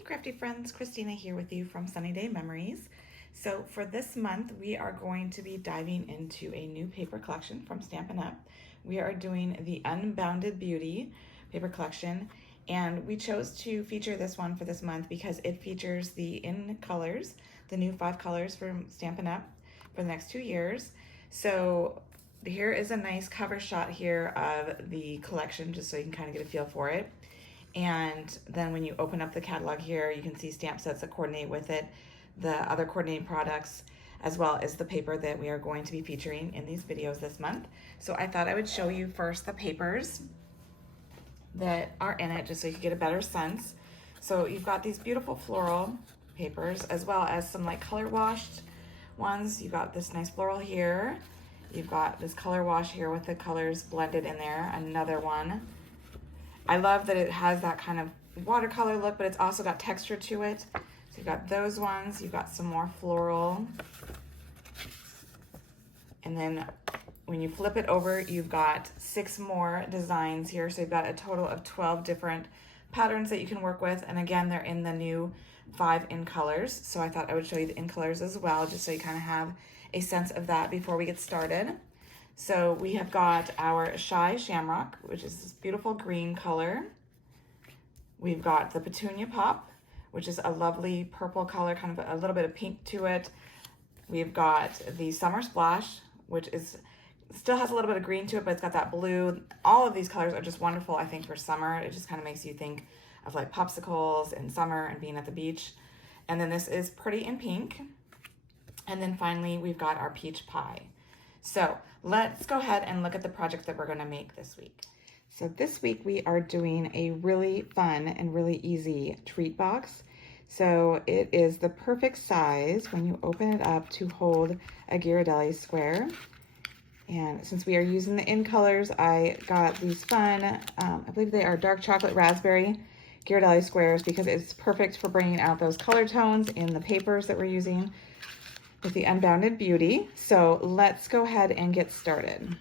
Hey crafty friends, Christina here with you from SunnyDay Memories. So for this month, we are going to be diving into a new paper collection from Stampin' Up. We are doing the Unbounded Beauty paper collection, and we chose to feature this one for this month because it features the in colors, the new 5 colors from Stampin' Up for the next 2 years. So here is a nice cover shot here of the collection, just so you can kind of get a feel for it. And then when you open up the catalog here, you can see stamp sets that coordinate with it, the other coordinating products, as well as the paper that we are going to be featuring in these videos this month. So I thought I would show you first the papers that are in it, just so you can get a better sense. So you've got these beautiful floral papers, as well as some like color washed ones. You've got this nice floral here. You've got this color wash here with the colors blended in there, another one. I love that it has that kind of watercolor look, but it's also got texture to it. So you've got those ones, you've got some more floral. And then when you flip it over, you've got 6 more designs here. So you've got a total of 12 different patterns that you can work with. And again, they're in the new 5 in colors. So I thought I would show you the in colors as well, just so you kind of have a sense of that before we get started. So we have got our Shy Shamrock, which is this beautiful green color. We've got the Petunia Pop, which is a lovely purple color, kind of a little bit of pink to it. We've got the Summer Splash, which is still has a little bit of green to it, but it's got that blue. All of these colors are just wonderful, I think, for summer. It just kind of makes you think of like popsicles in summer and being at the beach. And then this is Pretty in Pink. And then finally, we've got our Peach Pie. So let's go ahead and look at the project that we're going to make this week. So this week we are doing a really fun and really easy treat box. So it is the perfect size when you open it up to hold a Ghiradelli square. And since we are using the in colors, I got these fun, I believe they are dark chocolate raspberry Ghiradelli squares, because it's perfect for bringing out those color tones in the papers that we're using with the Unbounded Beauty. So let's go ahead and get started.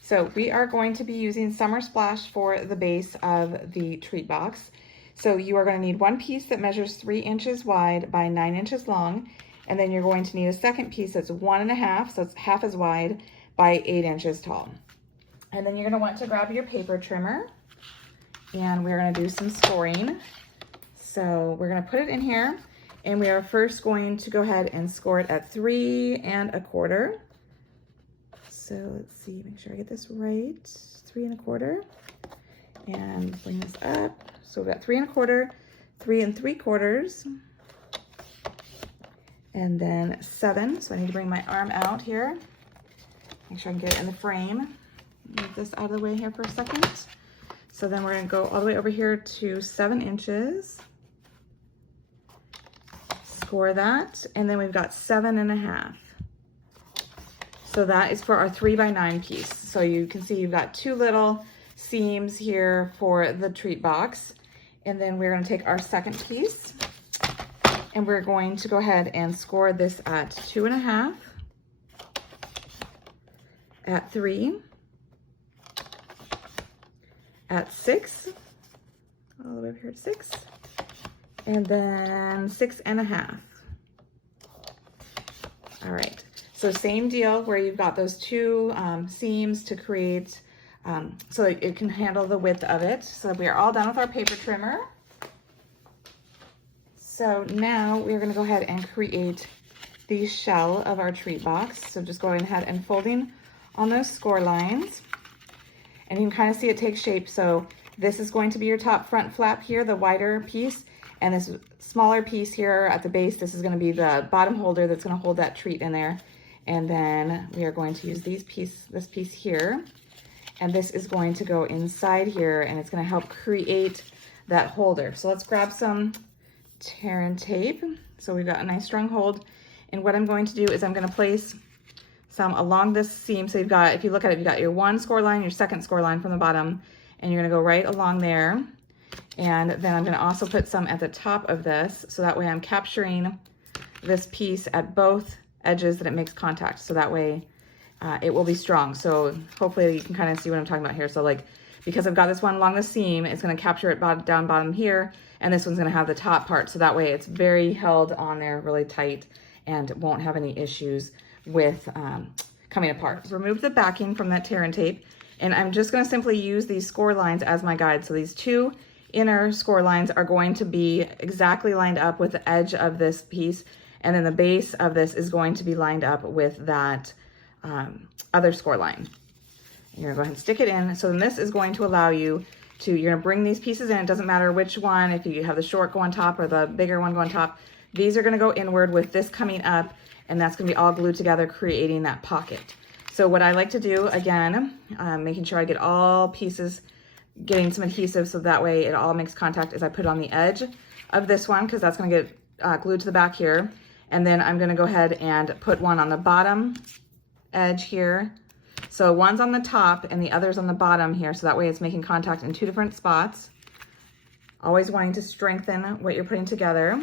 So we are going to be using Summer Splash for the base of the treat box. So you are going to need one piece that measures 3 inches wide by 9 inches long, and then you're going to need a second piece that's 1.5, so it's half as wide, by 8 inches tall. And then you're going to want to grab your paper trimmer, and we're going to do some scoring. So we're going to put it in here. And we are first going to go ahead and score it at 3 1/4. So let's see, make sure I get this right. 3 1/4. And bring this up. So we've got 3 1/4, 3 3/4, and then 7. So I need to bring my arm out here. Make sure I can get it in the frame. Move this out of the way here for a second. So then we're going to go all the way over here to 7 inches. For that, and then we've got 7 1/2. So that is for our 3 by 9 piece. So you can see you've got 2 little seams here for the treat box, and then we're going to take our second piece, and we're going to go ahead and score this at 2 1/2, at 3, at 6, all the way over here at 6. And then 6 1/2. All right, so same deal where you've got those 2 seams to create, so it can handle the width of it. So we are all done with our paper trimmer. So now we're gonna go ahead and create the shell of our treat box. So just going ahead and folding on those score lines. And you can kind of see it take shape. So this is going to be your top front flap here, the wider piece. And this smaller piece here at the base, this is going to be the bottom holder that's going to hold that treat in there. And then we are going to use this piece here. And this is going to go inside here, and it's going to help create that holder. So let's grab some tear and tape. So we've got a nice strong hold. And what I'm going to do is I'm going to place some along this seam. So you've got, if you look at it, you've got your 1 score line, your 2nd score line from the bottom, and you're going to go right along there. And then I'm going to also put some at the top of this, so that way I'm capturing this piece at both edges that it makes contact, so that way it will be strong. So hopefully you can kind of see what I'm talking about here. So like because I've got this one along the seam, it's gonna capture it down bottom here, and this one's gonna have the top part, so that way it's very held on there really tight and won't have any issues with coming apart. Remove the backing from that tear and tape, and I'm just gonna simply use these score lines as my guide. So these two inner score lines are going to be exactly lined up with the edge of this piece, and then the base of this is going to be lined up with that other score line. You're gonna go ahead and stick it in. So then this is going to allow you to, you're gonna bring these pieces in. It doesn't matter which one, if you have the short go on top or the bigger one go on top. These are gonna go inward with this coming up, and that's gonna be all glued together, creating that pocket. So what I like to do, again, making sure I get all pieces, getting some adhesive so that way it all makes contact, is I put it on the edge of this one, because that's gonna get glued to the back here. And then I'm gonna go ahead and put one on the bottom edge here. So one's on the top and the other's on the bottom here, so that way it's making contact in two different spots. Always wanting to strengthen what you're putting together.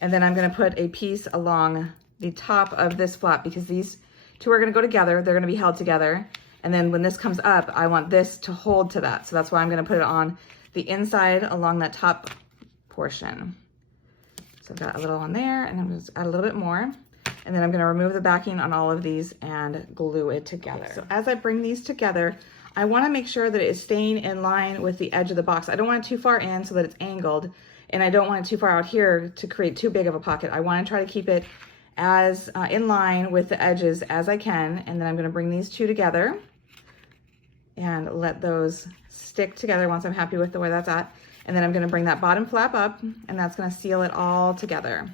And then I'm gonna put a piece along the top of this flap, because these two are gonna go together, they're gonna be held together. And then when this comes up, I want this to hold to that. So that's why I'm gonna put it on the inside along that top portion. So I've got a little on there, and I'm gonna add a little bit more. And then I'm gonna remove the backing on all of these and glue it together. So as I bring these together, I wanna make sure that it is staying in line with the edge of the box. I don't want it too far in so that it's angled, and I don't want it too far out here to create too big of a pocket. I wanna try to keep it as in line with the edges as I can. And then I'm gonna bring these two together and let those stick together once I'm happy with the way that's at. And then I'm gonna bring that bottom flap up, and that's gonna seal it all together.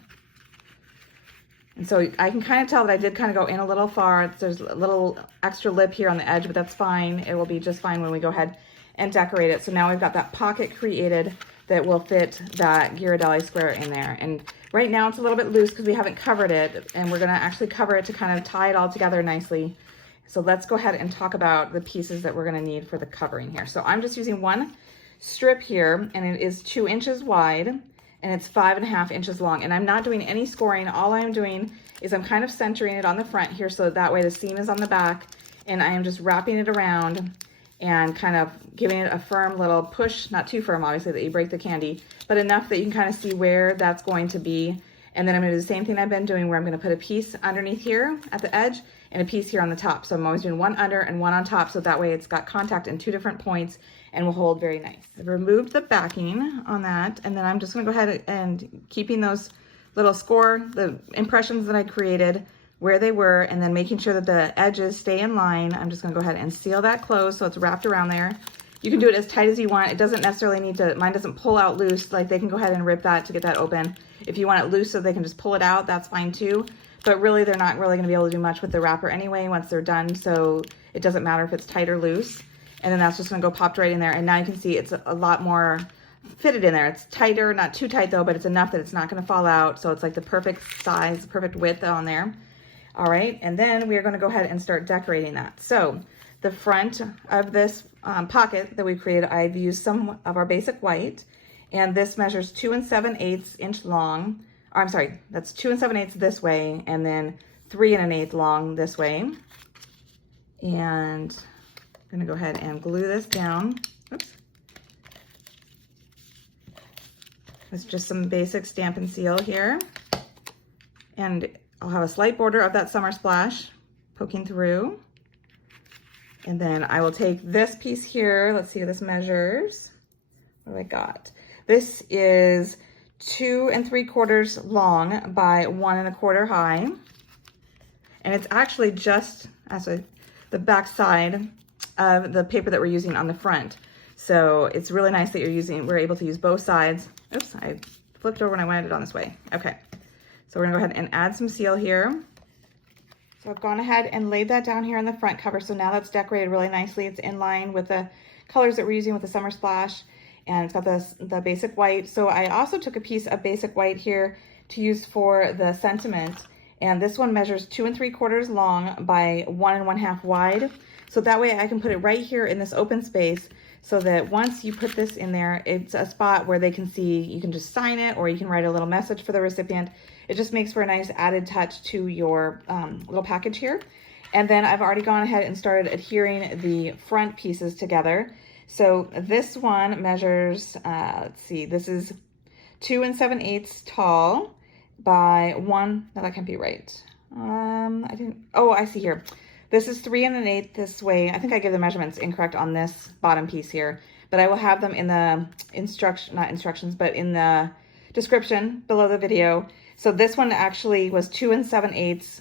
And so I can kind of tell that I did kind of go in a little far. There's a little extra lip here on the edge, but that's fine. It will be just fine when we go ahead and decorate it. So now we've got that pocket created that will fit that Ghiradelli square in there. And right now it's a little bit loose because we haven't covered it, and we're gonna actually cover it to kind of tie it all together nicely. So let's go ahead and talk about the pieces that we're gonna need for the covering here. So I'm just using one strip here, and it is 2 inches wide, and it's 5.5 inches long. And I'm not doing any scoring. All I'm doing is I'm kind of centering it on the front here, so that way the seam is on the back, and I am just wrapping it around and kind of giving it a firm little push, not too firm obviously that you break the candy, but enough that you can kind of see where that's going to be. And then I'm gonna do the same thing I've been doing, where I'm gonna put a piece underneath here at the edge and a piece here on the top. So I'm always doing one under and one on top, so that way it's got contact in 2 different points and will hold very nice. I've removed the backing on that, and then I'm just gonna go ahead and keeping those little the impressions that I created where they were, and then making sure that the edges stay in line. I'm just gonna go ahead and seal that closed so it's wrapped around there. You can do it as tight as you want. It doesn't necessarily need to, mine doesn't pull out loose, like they can go ahead and rip that to get that open. If you want it loose so they can just pull it out, that's fine too. But really, they're not really gonna be able to do much with the wrapper anyway once they're done, so it doesn't matter if it's tight or loose. And then that's just gonna go popped right in there. And now you can see it's a lot more fitted in there. It's tighter, not too tight though, but it's enough that it's not gonna fall out. So it's like the perfect size, perfect width on there. All right, and then we are gonna go ahead and start decorating that. So the front of this pocket that we created, I've used some of our basic white, and this measures 2 7/8 inch long. Or, I'm sorry, that's 2 7/8 this way, and then 3 1/8 long this way. And I'm gonna go ahead and glue this down. Oops. It's just some basic Stampin' Seal here. And I'll have a slight border of that summer splash poking through. And then I will take this piece here. Let's see how this measures. What do I got? This is 2 3/4 long by 1 1/4 high. And it's actually just the back side of the paper that we're using on the front. So it's really nice that we're able to use both sides. Oops, I flipped over and I wanted it on this way. Okay, so we're gonna go ahead and add some seal here. So I've gone ahead and laid that down here on the front cover. So now that's decorated really nicely. It's in line with the colors that we're using with the summer splash, and it's got the basic white. So I also took a piece of basic white here to use for the sentiment. And this one measures 2 3/4 long by 1 1/2 wide. So that way I can put it right here in this open space, so that once you put this in there, it's a spot where they can see, you can just sign it, or you can write a little message for the recipient. It just makes for a nice added touch to your little package here. And then I've already gone ahead and started adhering the front pieces together. So this one measures, let's see, this is 2 7/8 tall by 1, no, that can't be right. I see here. This is 3 1/8 this way. I think I gave the measurements incorrect on this bottom piece here, but I will have them in the not in the description below the video. So this one actually was 2 7/8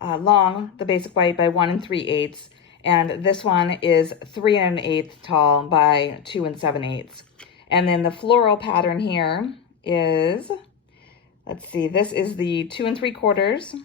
long, the basic white, by 1 3/8. And this one is 3 1/8 tall by 2 7/8. And then the floral pattern here is, let's see, this is the 2 3/4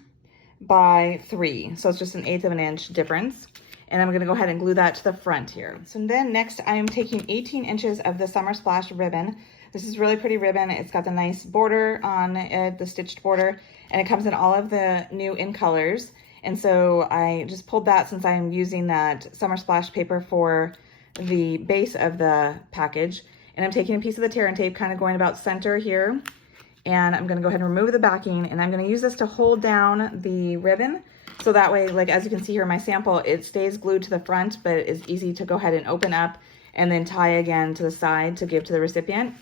by 3. So it's just an 1/8 of an inch difference. And I'm gonna go ahead and glue that to the front here. So then next I am taking 18 inches of the Summer Splash ribbon. This is really pretty ribbon. It's got the nice border on it, the stitched border, and it comes in all of the new in colors. And so I just pulled that since I'm using that Summer Splash paper for the base of the package. And I'm taking a piece of the tear and tape, kind of going about center here. And I'm gonna go ahead and remove the backing, and I'm gonna use this to hold down the ribbon. So that way, like as you can see here in my sample, it stays glued to the front, but it's easy to go ahead and open up and then tie again to the side to give to the recipient.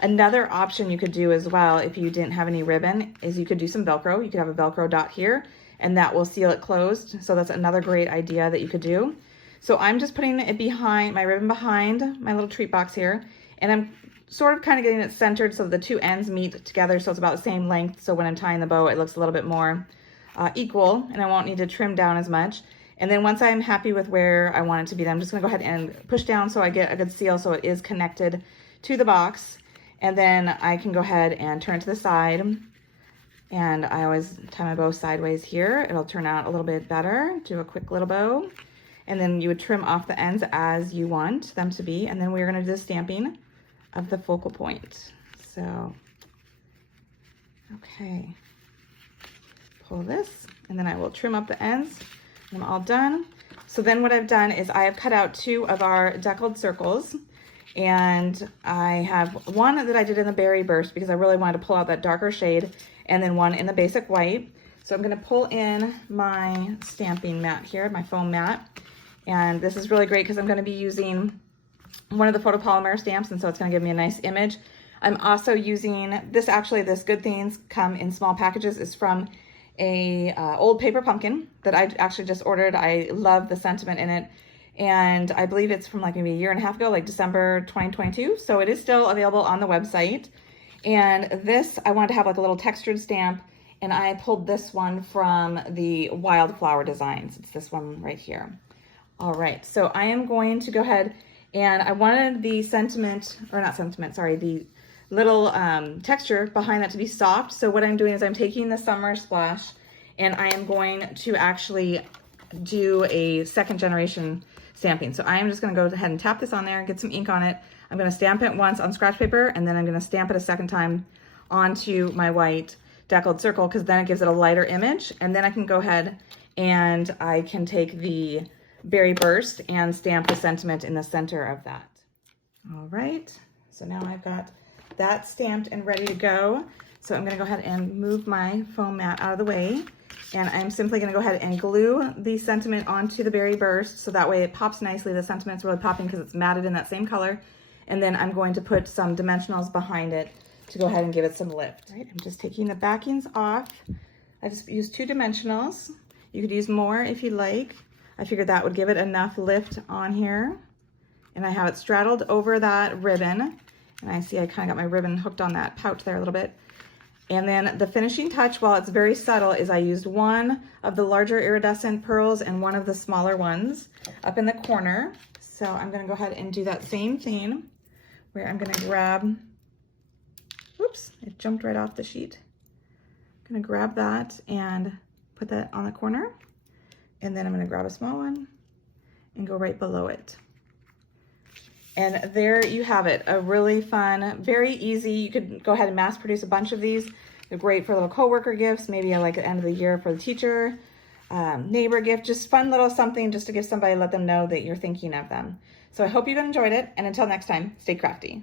Another option you could do as well, if you didn't have any ribbon, is you could do some Velcro. You could have a Velcro dot here, and that will seal it closed. So that's another great idea that you could do. So I'm just putting it behind, my ribbon behind my little treat box here, and I'm sort of kind of getting it centered so the two ends meet together so it's about the same length. So when I'm tying the bow, it looks a little bit more equal, and I won't need to trim down as much. And then once I'm happy with where I want it to be, I'm just gonna go ahead and push down so I get a good seal so it is connected to the box. And then I can go ahead and turn it to the side. And I always tie my bow sideways here. It'll turn out a little bit better. Do a quick little bow. And then you would trim off the ends as you want them to be. And then we're gonna do the stamping of the focal point. So, okay. Pull this, and then I will trim up the ends. I'm all done. So then what I've done is I have cut out 2 of our deckled circles, and I have one that I did in the berry burst because I really wanted to pull out that darker shade, and then one in the basic white. So I'm gonna pull in my stamping mat here, my foam mat. And this is really great because I'm gonna be using one of the photopolymer stamps, and so it's gonna give me a nice image. I'm also using this, actually this Good Things come in small packages, is from a old paper pumpkin that I actually just ordered. I love the sentiment in it, and I believe it's from like maybe a year and a half ago, like December 2022. So it is still available on the website. And this, I wanted to have like a little textured stamp, and I pulled this one from the Wildflower designs. It's this one right here. All right, so I am going to go ahead, and I wanted the sentiment, or not sentiment, sorry, the little texture behind that to be soft. So what I'm doing is I'm taking the Summer Splash, and I am going to actually do a second generation stamping. So I am just gonna go ahead and tap this on there and get some ink on it. I'm gonna stamp it once on scratch paper, and then I'm gonna stamp it a second time onto my white deckled circle, because then it gives it a lighter image. And then I can go ahead and I can take the berry burst and stamp the sentiment in the center of that. All right, so now I've got that stamped and ready to go. So I'm gonna go ahead and move my foam mat out of the way, and I'm simply gonna go ahead and glue the sentiment onto the berry burst so that way it pops nicely. The sentiment's really popping because it's matted in that same color. And then I'm going to put some dimensionals behind it to go ahead and give it some lift. Right, I'm just taking the backings off. I just used 2 dimensionals. You could use more if you like. I figured that would give it enough lift on here. And I have it straddled over that ribbon. And I see I kind of got my ribbon hooked on that pouch there a little bit. And then the finishing touch, while it's very subtle, is I used one of the larger iridescent pearls and one of the smaller ones up in the corner. So I'm gonna go ahead and do that same thing where I'm gonna grab, oops, it jumped right off the sheet. I'm gonna grab that and put that on the corner. And then I'm gonna grab a small one and go right below it. And there you have it, a really fun, very easy. You could go ahead and mass produce a bunch of these. They're great for little coworker gifts, maybe like at the end of the year for the teacher, neighbor gift, just fun little something just to give somebody, let them know that you're thinking of them. So I hope you enjoyed it, and until next time, stay crafty.